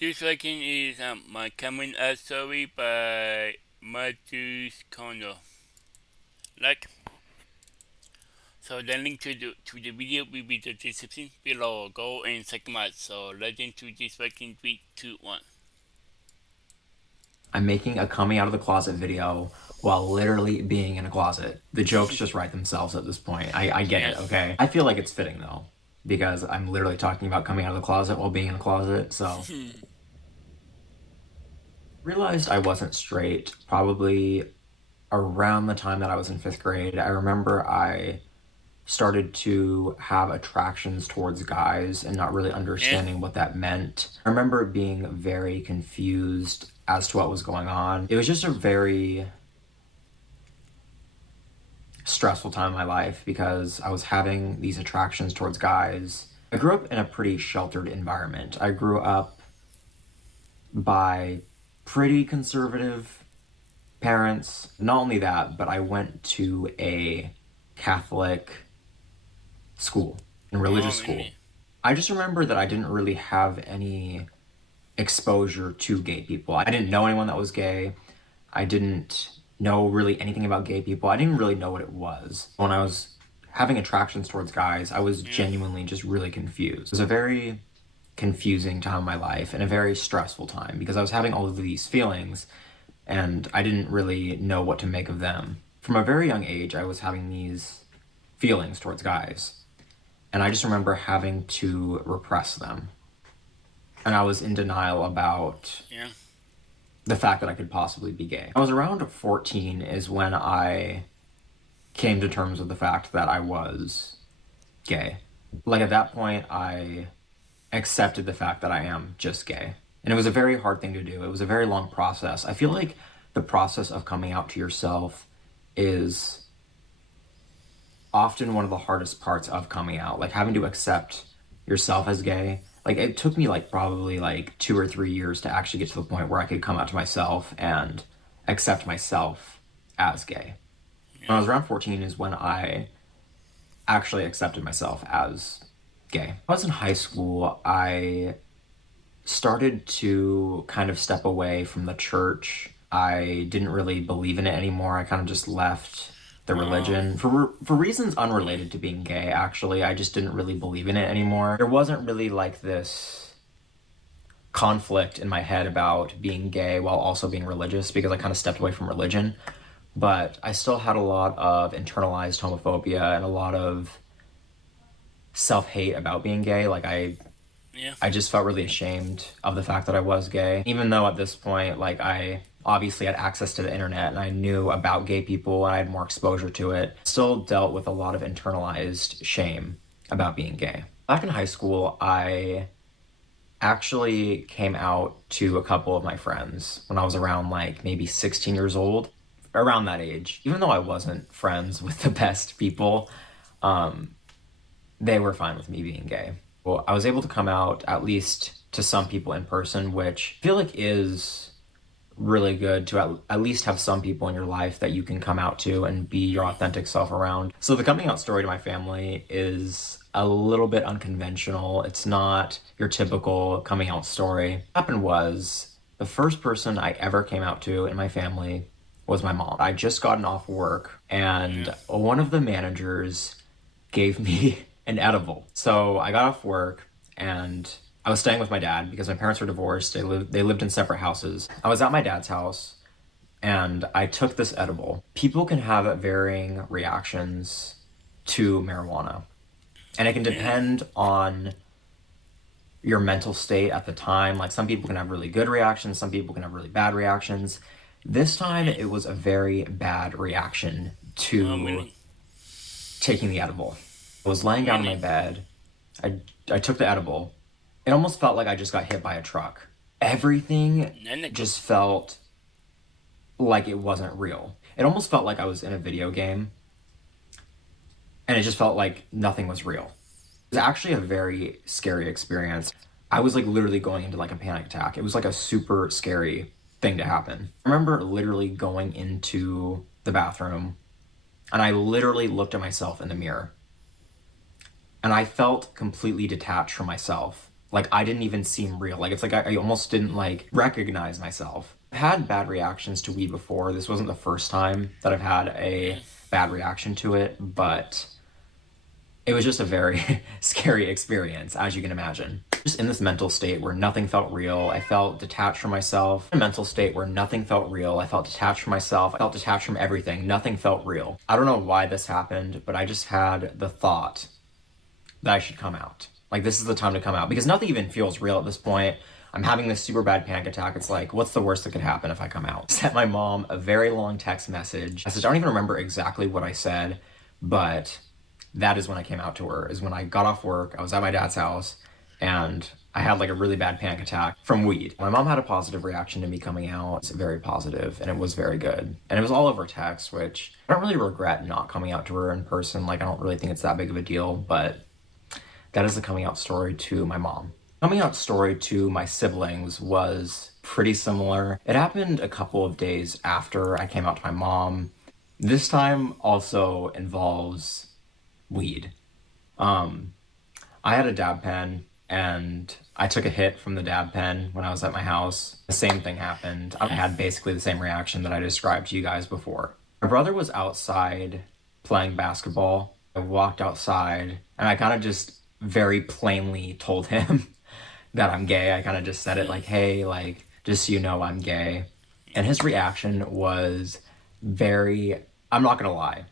This second is my coming out story by Matthews Kondo. Like, so the link to the video will be the description below. Go and check them out. So let's into this fucking 3, 2, 1. I'm making a coming out of the closet video while literally being in a closet. The jokes just write themselves at this point. I get Yeah. it, okay? I feel like it's fitting though, because I'm literally talking about coming out of the closet while being in a closet, so. Realized I wasn't straight probably around the time that I was in fifth grade. I remember I started to have attractions towards guys and not really Yeah. understanding what that meant. I remember being very confused as to what was going on. It was just a very stressful time in my life because I was having these attractions towards guys. I grew up in a pretty sheltered environment. I grew up by pretty conservative parents. Not only that, but I went to a Catholic school, a religious Oh, school. really? I just remember that I didn't really have any exposure to gay people. I didn't know anyone that was gay. I didn't know really anything about gay people. I didn't really know what it was. When I was having attractions towards guys, I was Yeah. genuinely just really confused. It was a very confusing time in my life and a very stressful time because I was having all of these feelings and I didn't really know what to make of them. From a very young age, I was having these feelings towards guys, and I just remember having to repress them. And I was in denial about Yeah. the fact that I could possibly be gay. I was around 14 is when I came to terms with the fact that I was gay. Like at that point, I accepted the fact that I am just gay. And it was a very hard thing to do. It was a very long process. I feel like the process of coming out to yourself is often one of the hardest parts of coming out, like having to accept yourself as gay. Like it took me like probably like 2 or 3 years to actually get to the point where I could come out to myself and accept myself as gay. When I Yeah. was around 14 is when I actually accepted myself as gay. When I was in high school, I started to kind of step away from the church. I didn't really believe in it anymore. I kind of just left the Oh. religion for reasons unrelated to being gay. Actually, I just didn't really believe in it anymore. There wasn't really like this conflict in my head about being gay while also being religious because I kind of stepped away from religion. But I still had a lot of internalized homophobia and a lot of self-hate about being gay. Like Yeah. I just felt really ashamed of the fact that I was gay. Even though at this point, like, I obviously had access to the internet and I knew about gay people and I had more exposure to it, still dealt with a lot of internalized shame about being gay. Back in high school, I actually came out to a couple of my friends when I was around like maybe 16 years old, around that age. Even though I wasn't friends with the best people, um, they were fine with me being gay. Well, I was able to come out at least to some people in person, which I feel like is really good to at least have some people in your life that you can come out to and be your authentic self around. So the coming out story to my family is a little bit unconventional. It's not your typical coming out story. What happened was the first person I ever came out to in my family was my mom. I just gotten off work and Yeah. one of the managers gave me an edible. So I got off work and I was staying with my dad because my parents were divorced. They lived in separate houses. I was at my dad's house and I took this edible. People can have varying reactions to marijuana, and it can Yeah. depend on your mental state at the time. Like some people can have really good reactions, some people can have really bad reactions. This time Yeah. it was a very bad reaction Oh, to really? taking the edible. I was laying down in my Really? bed. I I took the edible. It almost felt like I just got hit by a truck. Everything Then it. just felt like it wasn't real. It almost felt like I was in a video game, and it just felt like nothing was real. It was actually a very scary experience. I was like literally going into like a panic attack. It was like a super scary thing to happen. I remember literally going into the bathroom and I literally looked at myself in the mirror and I felt completely detached from myself. Like I didn't even seem real. Like it's like I almost didn't like recognize myself. I've had bad reactions to weed before. This wasn't the first time that I've had a bad reaction to it, but it was just a very scary experience, as you can imagine. Just in this mental state where nothing felt real. I felt detached from myself. In a mental state where nothing felt real. I felt detached from myself. I felt detached from everything. Nothing felt real. I don't know why this happened, but I just had the thought that I should come out. Like, this is the time to come out because nothing even feels real at this point. I'm having this super bad panic attack. It's like, what's the worst that could happen if I come out? Sent my mom a very long text message. I don't even remember exactly what I said, but that is when I came out to her, is when I got off work. I was at my dad's house and I had like a really bad panic attack from weed. My mom had a positive reaction to me coming out. It's very positive and it was very good. And it was all over text, which I don't really regret not coming out to her in person. Like, I don't really think it's that big of a deal, but that is the coming out story to my mom. Coming out story to my siblings was pretty similar. It happened a couple of days after I came out to my mom. This time also involves weed. Um, I had a dab pen and I took a hit from the dab pen when I was at my house. The same thing happened. I had basically the same reaction that I described to you guys before. My brother was outside playing basketball. I walked outside and I kind of just very plainly told him that I'm gay. I kind of just said it like, hey, like, just so you know, I'm gay. And his reaction was very, I'm not gonna lie,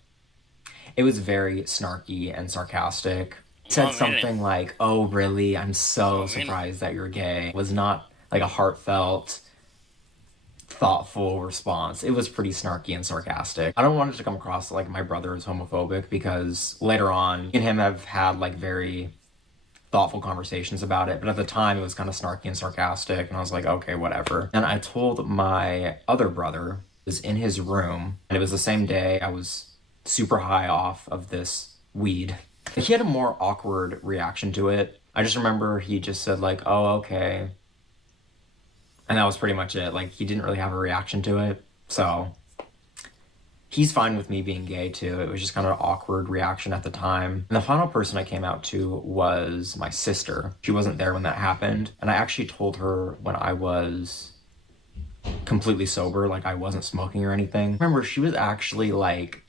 it was very snarky and sarcastic. Said Oh, really? something like, "Oh, really? I'm so Oh, really? surprised that you're gay." It was not like a heartfelt, thoughtful response. It was pretty snarky and sarcastic. I don't want it to come across like my brother is homophobic because later on, me and him have had like very thoughtful conversations about it, but at the time it was kind of snarky and sarcastic, and I was like, okay, whatever. And I told my other brother, was in his room, and it was the same day I was super high off of this weed. He had a more awkward reaction to it. I just remember he just said like, oh, okay. And that was pretty much it. Like, he didn't really have a reaction to it. So he's fine with me being gay too. It was just kind of an awkward reaction at the time. And the final person I came out to was my sister. She wasn't there when that happened. And I actually told her when I was completely sober, like I wasn't smoking or anything. Remember, she was actually like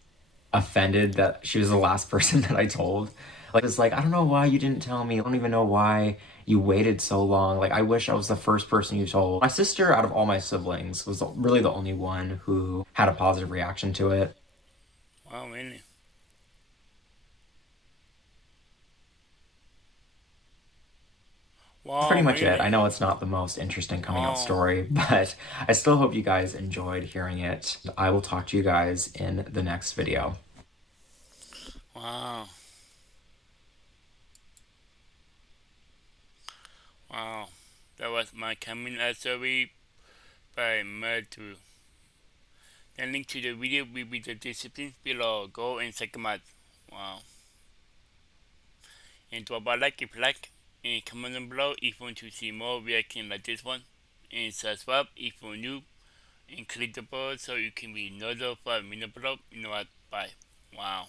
offended that she was the last person that I told. Like, it's like, I don't know why you didn't tell me. I don't even know why you waited so long. Like, I wish I was the first person you told. My sister, out of all my siblings, was really the only one who had a positive reaction to it. Wow, really? That's pretty Wow, much it. really? I know it's not the most interesting coming out Wow. story, but I still hope you guys enjoyed hearing it. I will talk to you guys in the next video. Wow. Wow. That was my coming out story by Matthew. The link to the video will be the description below. Go and check them out. Wow. And drop a like if you like. And comment down below if you want to see more reaction like this one. And subscribe if you're new. And click the bell so you can be notified when I upload. You know what? Bye. Wow.